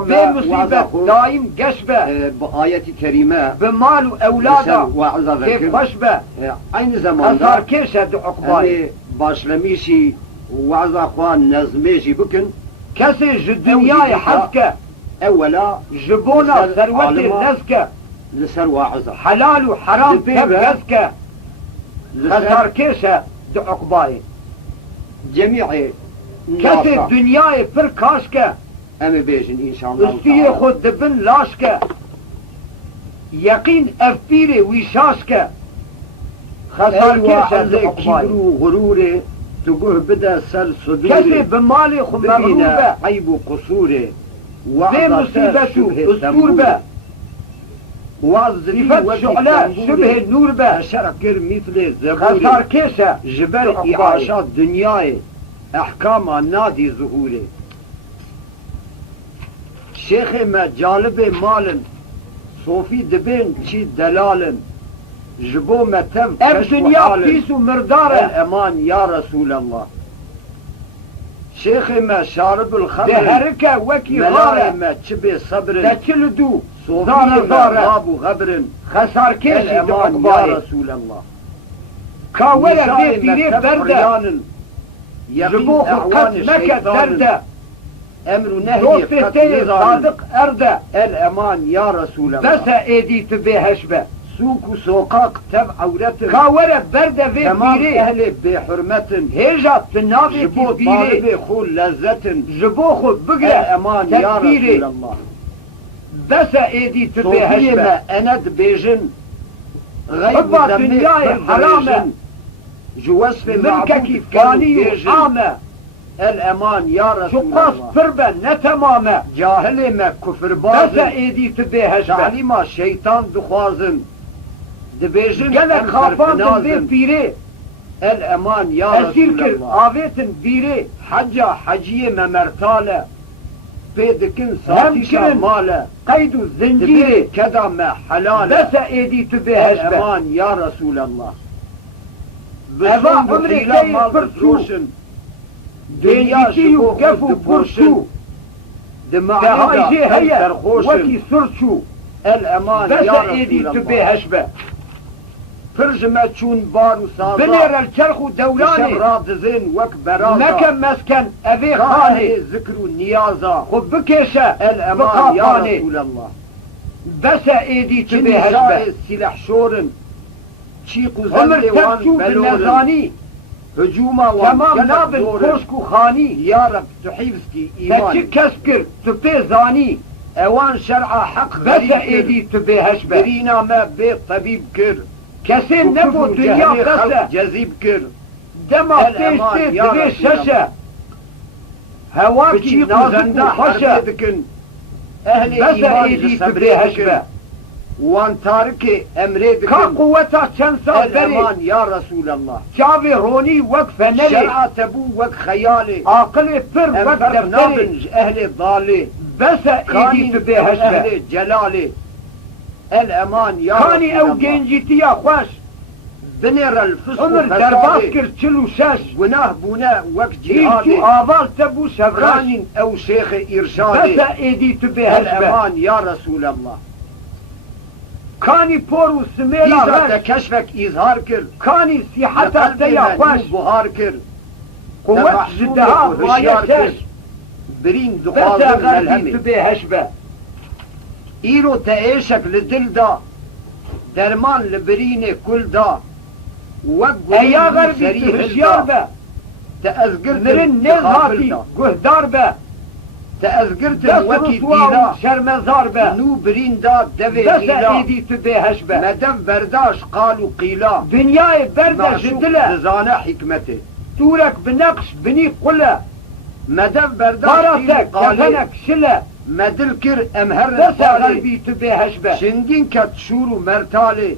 في مصيبة دايم قش به بآية كريمة بمال وأولاده كيف خوش به أين زمان أثار كيش هدو عقبالي باشلميشي وعظ أخوان نظميشي بكن كسي جدنياي حزكة أولا جبونا ثروتي النزكة لسر واعظة حلال وحرام تبغزكة خسر كيشة دو عقباي جميع كسي الدنياي فركاشكة أما بيجن إن شاء الله استيه خود دبن لاشكة يقين أفبيري ويشاشكة خسر كيشة دو عقباي غروري تقول بدا سر صدوري كسي بمالي خو مغروبة عيب وقصوري في مصيبته أسطور به صفات شعلاء شبه النور به شركر مثل خسار كيشة جبل إعاشات دنياي أحكام نادي ظهوري شيخ ما جالب مال صوفي دبين شي دلال جبو ما تم اب دنيا بيس ومردارة الأمان يا رسول الله شيخ ما شارب الخمر بهركة وكي غارة ما تشبه صبر تكلدو صوفي زارة ما غاب غبر خسار كيشة الأمان يا رسول الله كاورة في بيري بردة جبو خقت مكة بردة أمر نهي دوست تاني صادق أردة الأمان يا رسول الله بس ايدي تبيهش به سوق وسوقاق تب عورت كاورة بردة في تمام بيري أهل بحرمة هجا تنافي جبو في بيري طالب خول لذة جبو خود بقرة الأمان يا تكبيري. رسول الله بس ايدي صوفية تبيهش ما أند بيجن غيب حبا ذنبي دنياي حرامة جواسف ملكك فاني وحامة الأمان يا رسول شقاص الله فربة نتمامة جاهل ما كفر بس باز ايدي تبيهش تعليما شيطان دخوازن دبيجن قالك خافان تنبي بيري الأمان يا أسير رسول كر الله آفيتن بيري حجة حجية ممرتالة بيدكن هم ساتيشا كرن مالة قيد الزنجيري دبي كذا ما حلالة بس ايدي تبيهش الأمان يا رسول الله أبا بصوم عمري وخيلة كي مال فرشو. بتروشن دنيا دنيتي شبوخ وقفوا دبورشن برشو دمعنا هاي جي هيا ترخوشن وكي سرشو الأمان بس يا ايدي رسول الله تبيهش فرج ما تشون بار وصازا بنير الشرخ دولاني شبرات زين وك برازا مكان مسكن أبي خاني خاني ذكروا النيازة خب بكيشة الأمان يا بقاطاني رسول الله بس ايدي كني تبيهش شاي سلاح شورن تشيقوا عمر زندي وان تبشو بلورن بالنزاني هجوما وان تمام كلب نابن دورن كوشكو خاني يا رب تحيفسكي تشي إيمان كسكر تبي زاني اوان شرع حق بس غريب ايدي تبيهش برينا ما بيت طبيب كر كسين نبو دنيا جهني بس خلق جذيب كر دما الأمان تيستي يا دبي رسول الله. شاشة هواكي بتشيقوا نازك زندا وخشة حربيدكن أهل بس إيمان ايدي تبيهش جسبريدكن وان تارك أمريدكن كا قوتا چند سال بري الأمان يا رسول الله شاوي روني وقفة نري شرع تبو وك خيالي عاقل پر وقت أنفر دفتري نابنج أهل الضالي بس ايدي تبيهش أهل جلالي الأمان يا كاني رسول او الله جنجيتيا خوش بنر الفسق عمر درباس وفسادي كر چلو شش گناه بونا وك هيچو جهادي آوال تبو شبرش رانين أو شيخ بس إرشادي ايدي تبيهش الأمان يا رسول الله كاني پور و سميلا إذا غش تكشفك إظهار كر كاني سيحتا لقلبي تيا خوش مهنوب بهار كر قوت تمحسوب جدها وهشيار وايا كر شش برين بس دخوازن غربي ملهمي تبيهش إيرو تأيشك لدل دا درمان لبرين كل دا ايا غربي تهشيار تأذكرت مرن نزهاتي قهدار تأذكرت بس وكي رسوا دينا شرمزار نو برين دا دفي بس دينا ايدي تبيهش مدام برداش قالوا قيلا دنياي بردة معشوق جدلة لزانا حكمته تورك بنقش بني قلة مدام برداش بارتك قالوا دفنك شلة مدلكر امهر بس قالي غربي تبيهش شنگين كتشورو مرتالي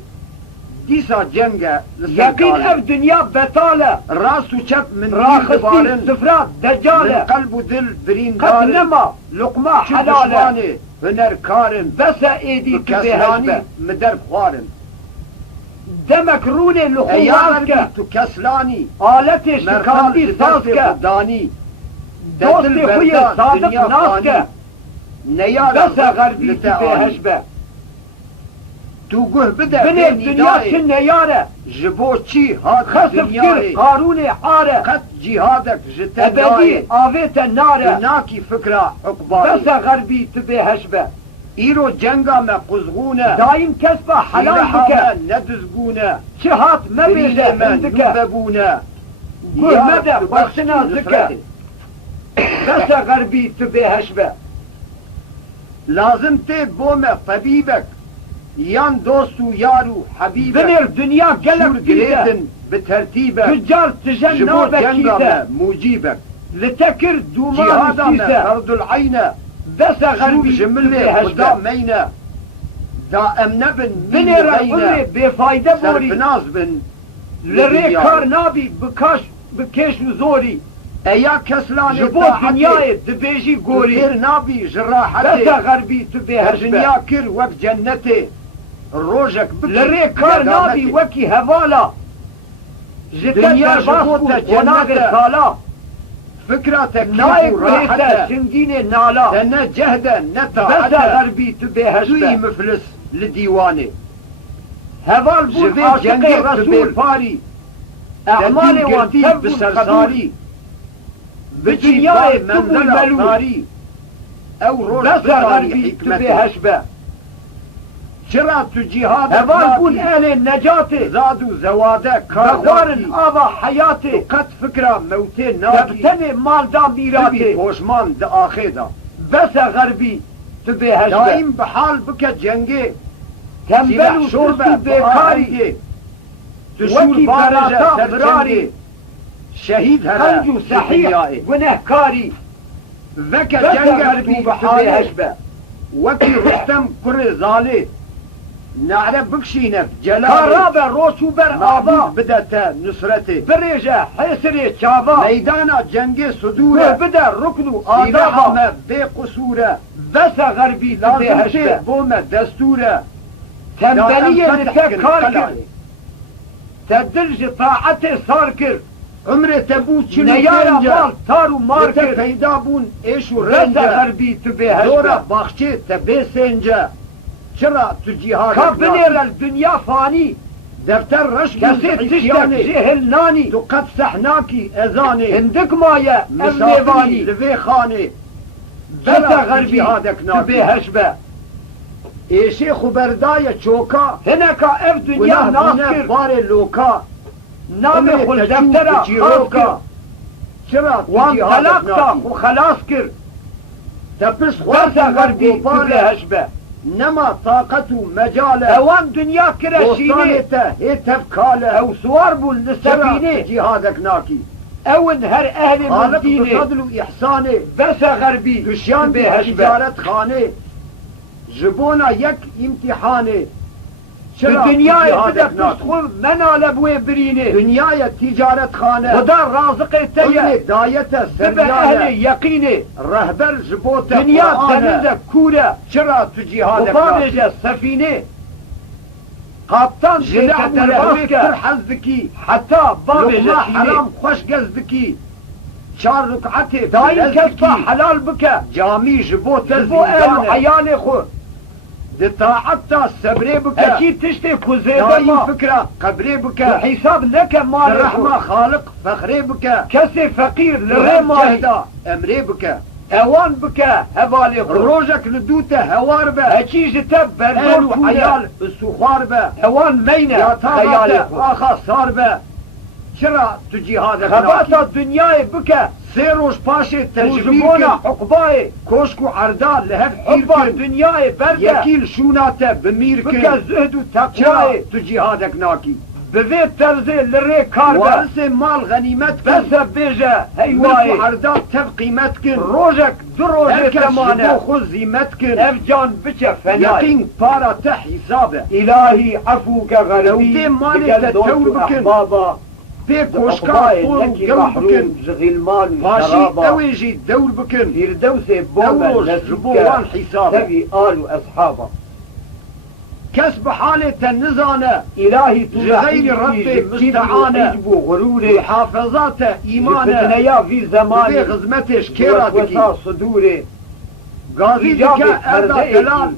ديسا جنگا يقين اف دنيا بطالة راس وشب من راخستي بارن سفرات من دجالة قلب ودل برين قد دارن نما لقمة شو حلالة دشواني هنر كارن بس ايدي تبيهش كسلاني مدر خوارن دمك روني ايا لخوازك غربي تو كسلاني آلتش مرتال كاندي دست سازك خداني دوستي خوي صادق ناسك نيارا بس غربي تبيهش تو گوه بده بني بيني الدنيا داي شنيارة جبو چي هاد خسف كر دنياي قاروني حارة قد جهادك جتن أبدي داي آويت النار بناكي فكرة بس عقبالي غربي تبيهش ايرو جنگا ما قزغونه دايم كسبة حلالك ندزگونه شهات ما برينه بيجي ما عندك نوببونه قول مدى وقتنا زكا بس غربي تبيهش لازم تي بومه طبيبك يان دوستو يارو حبيبك بني الدنيا قلب جيدة جريدن بترتيبك تجار تجن جبو نابك جنگا كيسة موجيبك لتكر دومان جهادا ما سيسة فرد العينة بس شوف غربي جملة تبيهش ودا مينة دا امنبن بني رأولي بفايدة بوري سرفناز بن لري كار نابي بكش وزوري ايا كسلان جبو دنياي دبيجي قوري غير نابي بس جراحتي غربي تبيهش الدنيا كر وك جنتي روجك لري كار نابي وكي هوالا جتا دنيا درباس جبوتا وناغ جنتا. سالا فكرتك نايك كيف وهيتا راحتك شنجيني نالا لأن جهدا نتا بس حتى غربي تبيهش دوي مفلس لديواني هوال بود جبي عاشق جنگي الرسول بفاري أعمالي دلدين وان قردي تبو بسرساري بجي بدنياي باب تبو منزل الملوك أخطاري أو روج بس بطاري غربي حكمتي تبيهش چرا تو جهاد اول بون اهل النجات زاد و زواده بخوارن آبا حیات قد فکره موته ناکی دبتن مال دا میراته پوشمان دا آخه دا بس غربی تو به هشبه دائم بحال بکه جنگه تنبل و شرب بیکاری وکی بالاتا براری شهید هره قنج و صحیح گنهکاری وکه بس جنگه غربی تو تو به بحاله هشبه وکی رستم کر زاله نعره بکشینه جلاله کارا به روچو بر آبا معبود بدته نصرته بریجه حسر چاوا میدانا جنگ صدوره بده رکن و سیره آدابا همه بی قصوره بس غربی تو به لازم هشبه ته بومه دستوره تنبلی لا نتا أنفتح کار القلعة. کرد تدرج طاعت سار کرد عمر تبو چلو نیارا رنجه مال تار و مار لته کرد پیدا بون ایش و بس رنجه غربی تو به دورا هشبه باخچه تبه سنجه چرا تو جهاد که بنیر الدنیا فانی دفتر رش کسی تشتک جهل نانی تو قد سحناکی ازانه اندک مایه مسافری امیوانی لوی خانه بس چرا تو غربی جهادک تو ناکی به هشبه ایشی خبردای چوکا هنکا اف دنیا گناه ناس بونه کرد بار لوکا نام عمر خل تچوب دفتر خاف جیروکا کرد چرا تو وان جهادک طلاق تا ناکی و خلاص کرد تپس بس خواهد غربی تو به گوباره هشبه نما طاقت و مجاله اوان دنیا کرشینه بوستانته هی تبکاله او سوار بول چرا لسفینه جهادک ناکی اون هر اهل خالق مدینه بفضل و احسانه بس غربی دشیان به به هشبه تجارت خانه جبونا یک امتحانه تو دنیای بده پشت خود منال بوی برینه دنیای تجارت خانه خدا رازق عمر تیه دایت به اهل سریانه یقینه رهبر جبوت دنیا قرآنه دنیز کوره چرا تو جهادک و ناکی بابجه سفینه قابطان جلع جلع درباز درباز کر که حزدکی حتی بابجه لقمه سینه حرام خوش گزدکی 4 رکعت دایم کسبا حلال بکه جامی جبوت بو اهل و زیدانه عیال خود ده طاعت تا صبره بکه اکی تشتی کزیده دایم ما فکره قبره و بکه حساب نکه مال رحمه خود خالق فخره بکه کسی فقیر لره ماهی جهدا امره بکه اوان بکه حوالی خود روزك لدوته هوار به اکی جتب اهل بردون و کوله عیال سخوار به اوان مینه یا خیالی تابات خود آخا صار به چرا تو جهاد خباتا دنیای بکه 3 روز پاش تجبیر وجبونا کن حقبای کوشک و عردا لهف گیر حبا کن دنیای برده یکیل شوناته بمیر بکه کن زهد و چرا تقوای تو جهادک ناکی بوی ترزه لره کار به وارث مال غنیمت کن بس بیجه ملک و هیوای عردا تب قیمت کن روزک دو روزه هرکس تمانه جبو خود زیمت کن اف جان بچه فنای یقین پارا ته حسابه الهی عفو که غربی لو دي مالك بگل دوست تتول و بكن. احبابا بي کوشکا عقبای خور و نکی گل محروم بکن زغیلمان و پاشی شرابا اویجی دور بکن فردوس بومه اوروش جبوان نسیکه حسابه تبی آل و اصحابا کس بحالة النزانة الهی تو غير ربي مستعانة عجب و غروره حافظات إيمانة فتنيا في بي زمان غزمتش كيرا دكي وسا صدوره غازي إجابة دكا أرضا فرزئتي. دلال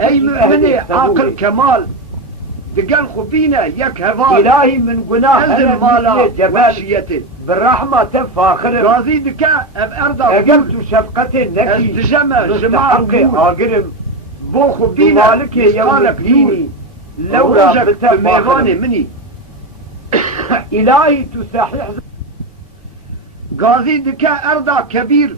أي في مؤمنة أهل عاقل الصدور. كمال دقال خبينا يك هفال الهي من گناه أنزل أنا مالا مثل جبل وحشيته بالرحمة تفاخر غازي دكا أرضا أقلت شفقة نكي ازدجمة جماع مستحق رمول آقرم بو خبينا مالك يوم مسقالك الدين نور لولا روجك بميغاني بتفاخر مني إلهي تسحح غازي دكا أرضا كبير